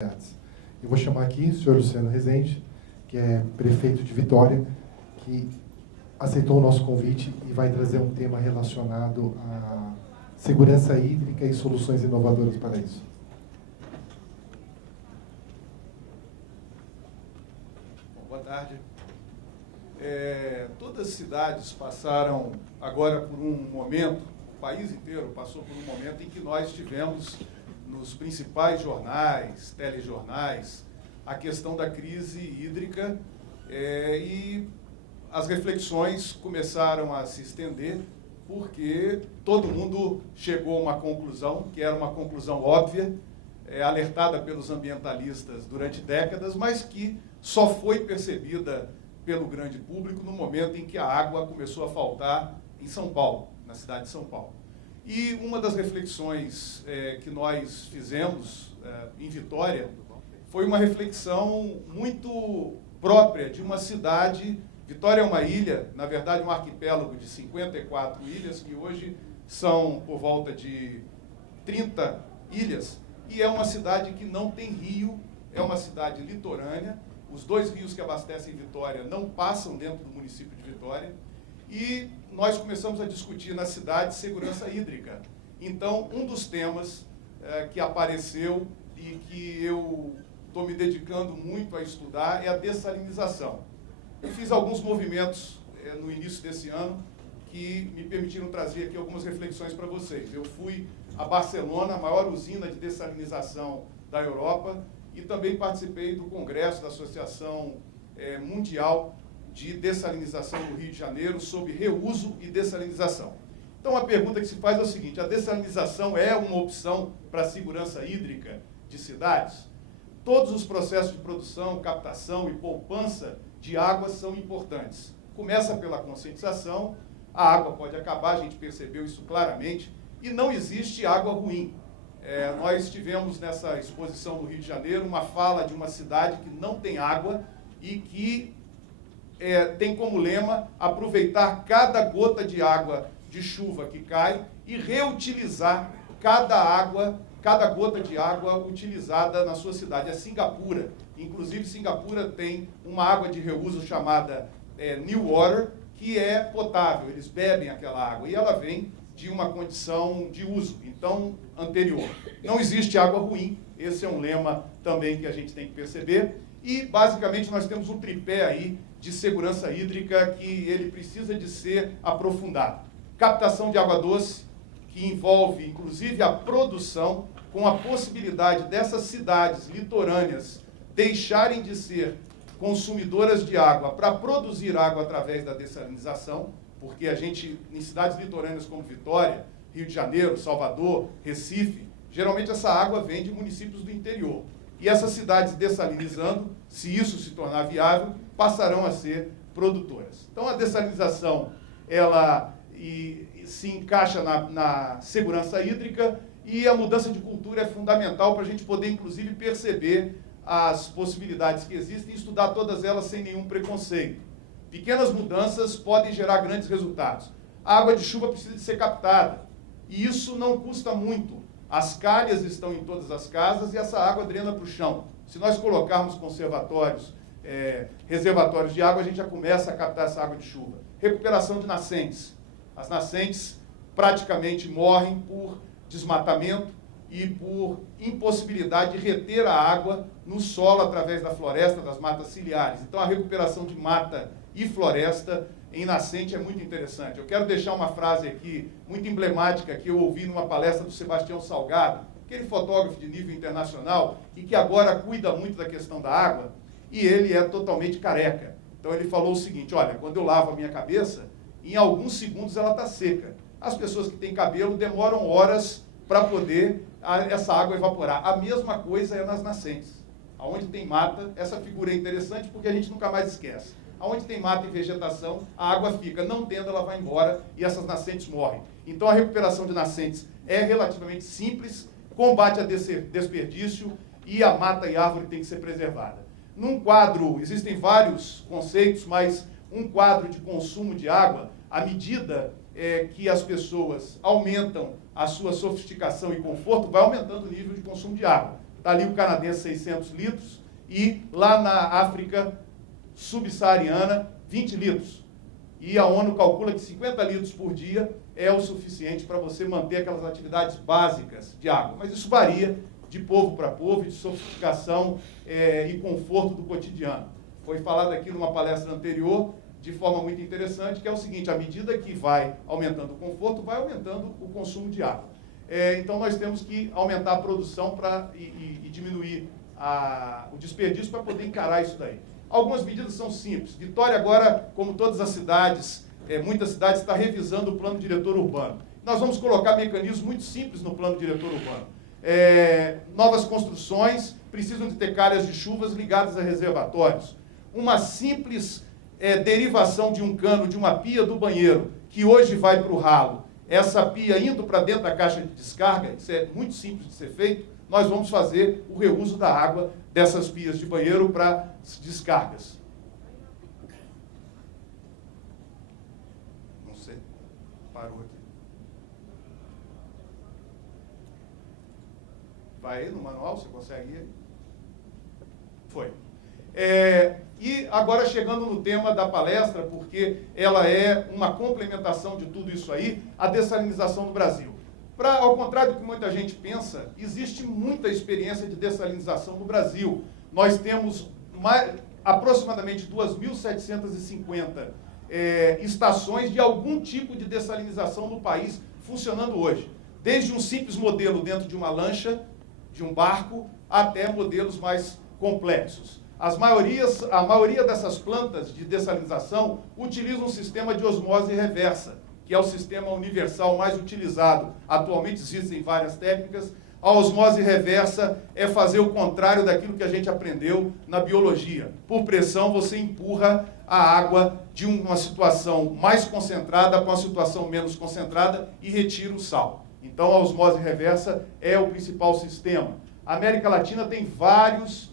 Eu vou chamar aqui o senhor Luciano Rezende, que é prefeito de Vitória, que aceitou o nosso convite e vai trazer um tema relacionado à segurança hídrica e soluções inovadoras para isso. Boa tarde. Todas as cidades passaram agora por um momento, o país inteiro passou por um momento em que nós tivemos nos principais jornais, telejornais, a questão da crise hídrica e as reflexões começaram a se estender porque todo mundo chegou a uma conclusão, que era uma conclusão óbvia, alertada pelos ambientalistas durante décadas, mas que só foi percebida pelo grande público no momento em que a água começou a faltar em São Paulo, na cidade de São Paulo. E uma das reflexões que nós fizemos em Vitória foi uma reflexão muito própria de uma cidade. Vitória é uma ilha, na verdade um arquipélago de 54 ilhas, que hoje são por volta de 30 ilhas, e é uma cidade que não tem rio, é uma cidade litorânea. Os dois rios que abastecem Vitória não passam dentro do município de Vitória. E nós começamos a discutir na cidade segurança hídrica. Então, um dos temas que apareceu e que eu estou me dedicando muito a estudar é a dessalinização. Eu fiz alguns movimentos no início desse ano que me permitiram trazer aqui algumas reflexões para vocês. Eu fui a Barcelona, a maior usina de dessalinização da Europa, e também participei do congresso da Associação Mundial de Dessalinização do Rio de Janeiro sobre reuso e dessalinização. Então, a pergunta que se faz é o seguinte: a dessalinização é uma opção para a segurança hídrica de cidades? Todos os processos de produção, captação e poupança de água são importantes. Começa pela conscientização, a água pode acabar, a gente percebeu isso claramente, e não existe água ruim. Nós tivemos nessa exposição no Rio de Janeiro uma fala de uma cidade que não tem água e que tem como lema aproveitar cada gota de água de chuva que cai e reutilizar cada gota de água utilizada na sua cidade. É Singapura. Inclusive, Singapura tem uma água de reuso chamada New Water, que é potável. Eles bebem aquela água e ela vem de uma condição de uso, então, anterior. Não existe água ruim, esse é um lema também que a gente tem que perceber. E, basicamente, nós temos um tripé aí de segurança hídrica que ele precisa de ser aprofundado. Captação de água doce, que envolve, inclusive, a produção, com a possibilidade dessas cidades litorâneas deixarem de ser consumidoras de água para produzir água através da dessalinização, porque a gente, em cidades litorâneas como Vitória, Rio de Janeiro, Salvador, Recife, geralmente essa água vem de municípios do interior. E essas cidades dessalinizando, se isso se tornar viável, passarão a ser produtoras. Então, a dessalinização, ela se encaixa na segurança hídrica, e a mudança de cultura é fundamental para a gente poder, inclusive, perceber as possibilidades que existem e estudar todas elas sem nenhum preconceito. Pequenas mudanças podem gerar grandes resultados. A água de chuva precisa de ser captada, e isso não custa muito. As calhas estão em todas as casas e essa água drena para o chão. Se nós colocarmos conservatórios, reservatórios de água, a gente já começa a captar essa água de chuva. Recuperação de nascentes. As nascentes praticamente morrem por desmatamento e por impossibilidade de reter a água no solo através da floresta, das matas ciliares. Então, a recuperação de mata e floresta em nascente é muito interessante. Eu quero deixar uma frase aqui, muito emblemática, que eu ouvi numa palestra do Sebastião Salgado, aquele fotógrafo de nível internacional e que agora cuida muito da questão da água, e ele é totalmente careca. Então, ele falou o seguinte: olha, quando eu lavo a minha cabeça, em alguns segundos ela está seca. As pessoas que têm cabelo demoram horas para poder essa água evaporar. A mesma coisa é nas nascentes. Aonde tem mata, essa figura é interessante porque a gente nunca mais esquece. Aonde tem mata e vegetação, a água fica. Não tendo, ela vai embora e essas nascentes morrem. Então, a recuperação de nascentes é relativamente simples, combate a desperdício, e a mata e árvore tem que ser preservada. Num quadro, existem vários conceitos, mas um quadro de consumo de água, à medida que as pessoas aumentam a sua sofisticação e conforto, vai aumentando o nível de consumo de água. está ali o canadense 600 litros, e lá na África subsaariana 20 litros. E a ONU calcula que 50 litros por dia é o suficiente para você manter aquelas atividades básicas de água. Mas isso varia de povo para povo, de sofisticação e conforto do cotidiano. Foi falado aqui numa palestra anterior, de forma muito interessante, que é o seguinte: à medida que vai aumentando o conforto, vai aumentando o consumo de água. Então, nós temos que aumentar a produção e diminuir o desperdício para poder encarar isso daí. Algumas medidas são simples. Vitória agora, como todas as cidades, muitas cidades, está revisando o plano diretor urbano. Nós vamos colocar mecanismos muito simples no plano diretor urbano. Novas construções precisam de ter calhas de chuvas ligadas a reservatórios. Uma simples derivação de um cano, de uma pia do banheiro, que hoje vai para o ralo, essa pia indo para dentro da caixa de descarga, isso é muito simples de ser feito, nós vamos fazer o reuso da água dessas pias de banheiro para descargas. Não sei, parou aqui. Vai aí no manual, você consegue ir? Foi. E agora chegando no tema da palestra, porque ela é uma complementação de tudo isso aí, a dessalinização do Brasil. Ao contrário do que muita gente pensa, existe muita experiência de dessalinização no Brasil. Nós temos aproximadamente 2.750 estações de algum tipo de dessalinização no país funcionando hoje. Desde um simples modelo dentro de uma lancha, de um barco, até modelos mais complexos. A maioria dessas plantas de dessalinização utilizam um sistema de osmose reversa, que é o sistema universal mais utilizado. Atualmente existem várias técnicas. A osmose reversa é fazer o contrário daquilo que a gente aprendeu na biologia. Por pressão, você empurra a água de uma situação mais concentrada para uma situação menos concentrada e retira o sal. Então, a osmose reversa é o principal sistema. A América Latina tem várias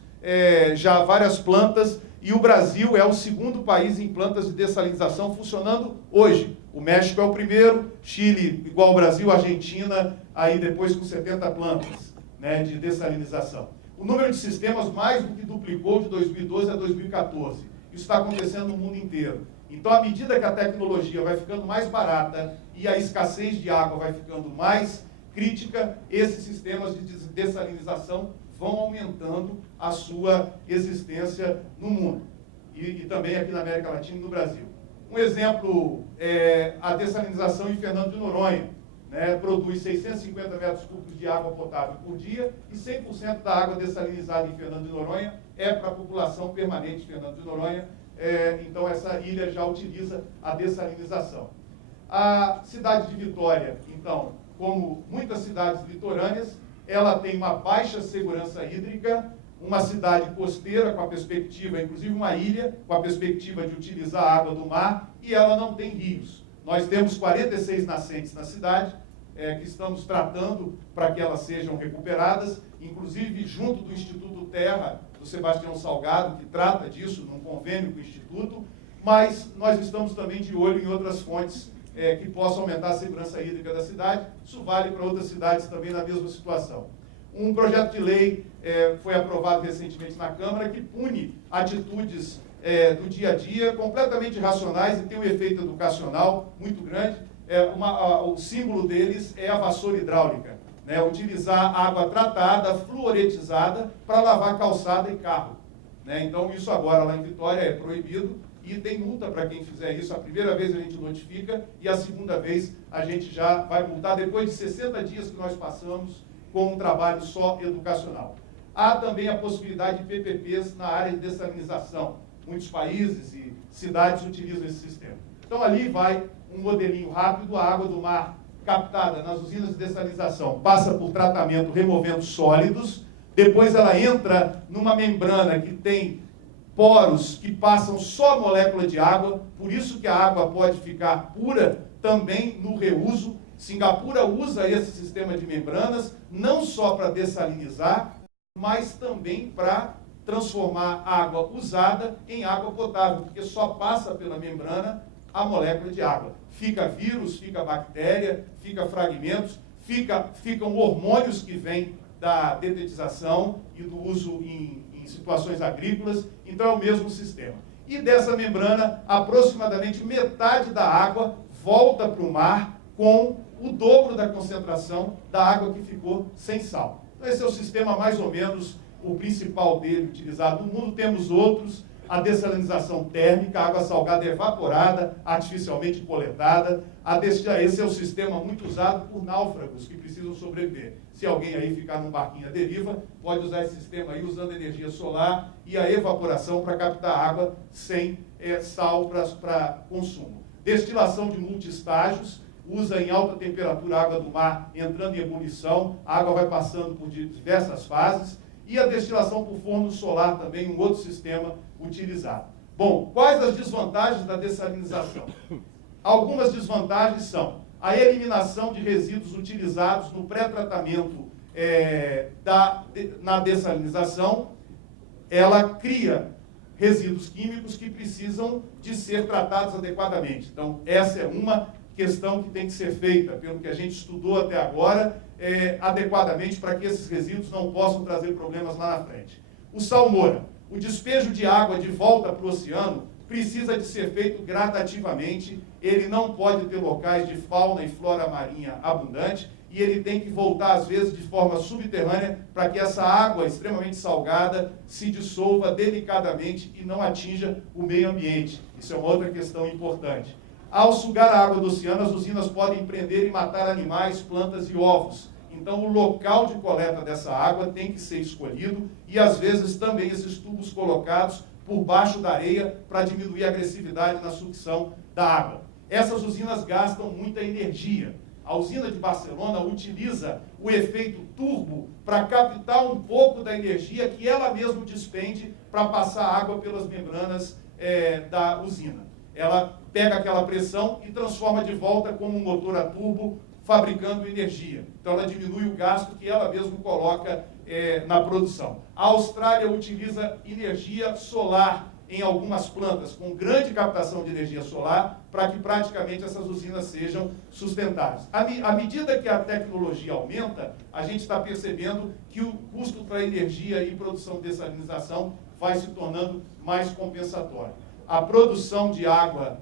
plantas, e o Brasil é o segundo país em plantas de dessalinização funcionando hoje. O México é o primeiro, Chile, igual ao Brasil, Argentina, aí depois com 70 plantas, né, de dessalinização. O número de sistemas mais do que duplicou de 2012 a 2014. Isso está acontecendo no mundo inteiro. Então, à medida que a tecnologia vai ficando mais barata e a escassez de água vai ficando mais crítica, esses sistemas de dessalinização vão aumentando a sua existência no mundo. E também aqui na América Latina e no Brasil. Um exemplo é a dessalinização em Fernando de Noronha. Né, produz 650 metros cúbicos de água potável por dia e 100% da água dessalinizada em Fernando de Noronha é para a população permanente de Fernando de Noronha. Então, essa ilha já utiliza a dessalinização. A cidade de Vitória, então, como muitas cidades litorâneas, ela tem uma baixa segurança hídrica, uma cidade costeira com a perspectiva, inclusive uma ilha, com a perspectiva de utilizar a água do mar, e ela não tem rios. Nós temos 46 nascentes na cidade, que estamos tratando para que elas sejam recuperadas, inclusive junto do Instituto Terra, do Sebastião Salgado, que trata disso num convênio com o Instituto, mas nós estamos também de olho em outras fontes que possam aumentar a segurança hídrica da cidade. Isso vale para outras cidades também na mesma situação. Um projeto de lei foi aprovado recentemente na Câmara que pune atitudes do dia a dia completamente irracionais e tem um efeito educacional muito grande. O símbolo deles é a vassoura hidráulica, né? Utilizar água tratada, fluoretizada, para lavar calçada e carro, né? Então, isso agora lá em Vitória é proibido e tem multa para quem fizer isso. A primeira vez a gente notifica e a segunda vez a gente já vai multar depois de 60 dias que nós passamos com um trabalho só educacional. Há também a possibilidade de PPPs na área de dessalinização. Muitos países e cidades utilizam esse sistema. Então, ali vai um modelinho rápido: a água do mar captada nas usinas de dessalinização passa por tratamento removendo sólidos, depois ela entra numa membrana que tem poros que passam só molécula de água, por isso que a água pode ficar pura também no reuso. Singapura usa esse sistema de membranas não só para dessalinizar, mas também para transformar água usada em água potável, porque só passa pela membrana a molécula de água. Fica vírus, fica bactéria, fica fragmentos, ficam hormônios que vêm da detetização e do uso em situações agrícolas, então é o mesmo sistema. E dessa membrana, aproximadamente metade da água volta para o mar com o dobro da concentração da água que ficou sem sal. Então esse é o sistema mais ou menos o principal dele utilizado no mundo. Temos outros, a dessalinização térmica, a água salgada evaporada, artificialmente coletada. Esse é o sistema muito usado por náufragos que precisam sobreviver. Se alguém aí ficar num barquinho à deriva, pode usar esse sistema aí usando energia solar e a evaporação para captar água sem sal para consumo. Destilação de multiestágios, usa em alta temperatura a água do mar entrando em ebulição, a água vai passando por diversas fases. E a destilação por forno solar também, um outro sistema utilizado. Bom, quais as desvantagens da dessalinização? Algumas desvantagens são a eliminação de resíduos utilizados no pré-tratamento na dessalinização. Ela cria resíduos químicos que precisam de ser tratados adequadamente. Então, essa é uma questão que tem que ser feita, pelo que a gente estudou até agora, adequadamente para que esses resíduos não possam trazer problemas lá na frente. O salmoura, o despejo de água de volta para o oceano precisa de ser feito gradativamente, ele não pode ter locais de fauna e flora marinha abundante, e ele tem que voltar, às vezes, de forma subterrânea, para que essa água extremamente salgada se dissolva delicadamente e não atinja o meio ambiente. Isso é uma outra questão importante. Ao sugar a água do oceano, as usinas podem prender e matar animais, plantas e ovos. Então, o local de coleta dessa água tem que ser escolhido e, às vezes, também esses tubos colocados por baixo da areia para diminuir a agressividade na sucção da água. Essas usinas gastam muita energia. A usina de Barcelona utiliza o efeito turbo para captar um pouco da energia que ela mesma despende para passar água pelas membranas da usina. Ela pega aquela pressão e transforma de volta como um motor a turbo, fabricando energia. Então, ela diminui o gasto que ela mesma coloca na produção. A Austrália utiliza energia solar em algumas plantas, com grande captação de energia solar, para que praticamente essas usinas sejam sustentáveis. À medida que a tecnologia aumenta, a gente está percebendo que o custo para energia e produção de dessalinização vai se tornando mais compensatório. A produção de água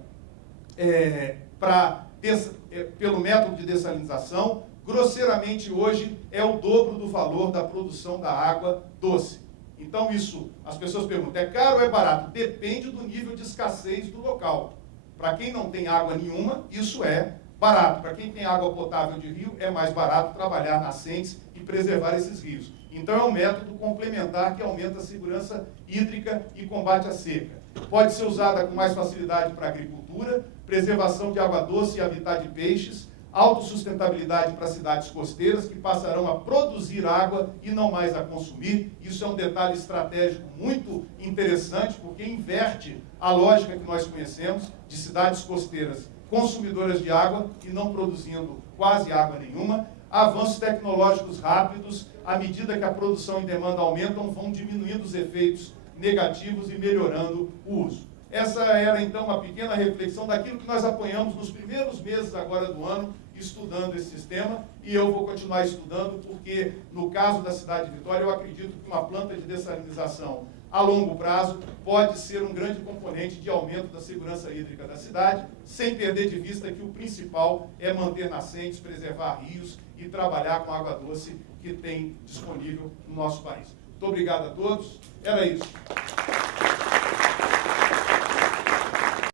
pelo método de dessalinização, grosseiramente hoje, é o dobro do valor da produção da água doce. Então isso, as pessoas perguntam, é caro ou é barato? Depende do nível de escassez do local. Para quem não tem água nenhuma, isso é barato. Para quem tem água potável de rio, é mais barato trabalhar nascentes e preservar esses rios. Então é um método complementar que aumenta a segurança hídrica e combate à seca. Pode ser usada com mais facilidade para a agricultura, preservação de água doce e habitat de peixes, autossustentabilidade para cidades costeiras que passarão a produzir água e não mais a consumir. Isso é um detalhe estratégico muito interessante, porque inverte a lógica que nós conhecemos de cidades costeiras consumidoras de água e não produzindo quase água nenhuma. Avanços tecnológicos rápidos, à medida que a produção e demanda aumentam, vão diminuindo os efeitos negativos e melhorando o uso. Essa era, então, uma pequena reflexão daquilo que nós apanhamos nos primeiros meses agora do ano, estudando esse sistema, e eu vou continuar estudando, porque, no caso da cidade de Vitória, eu acredito que uma planta de dessalinização a longo prazo pode ser um grande componente de aumento da segurança hídrica da cidade, sem perder de vista que o principal é manter nascentes, preservar rios e trabalhar com a água doce que tem disponível no nosso país. Muito obrigado a todos. Era isso.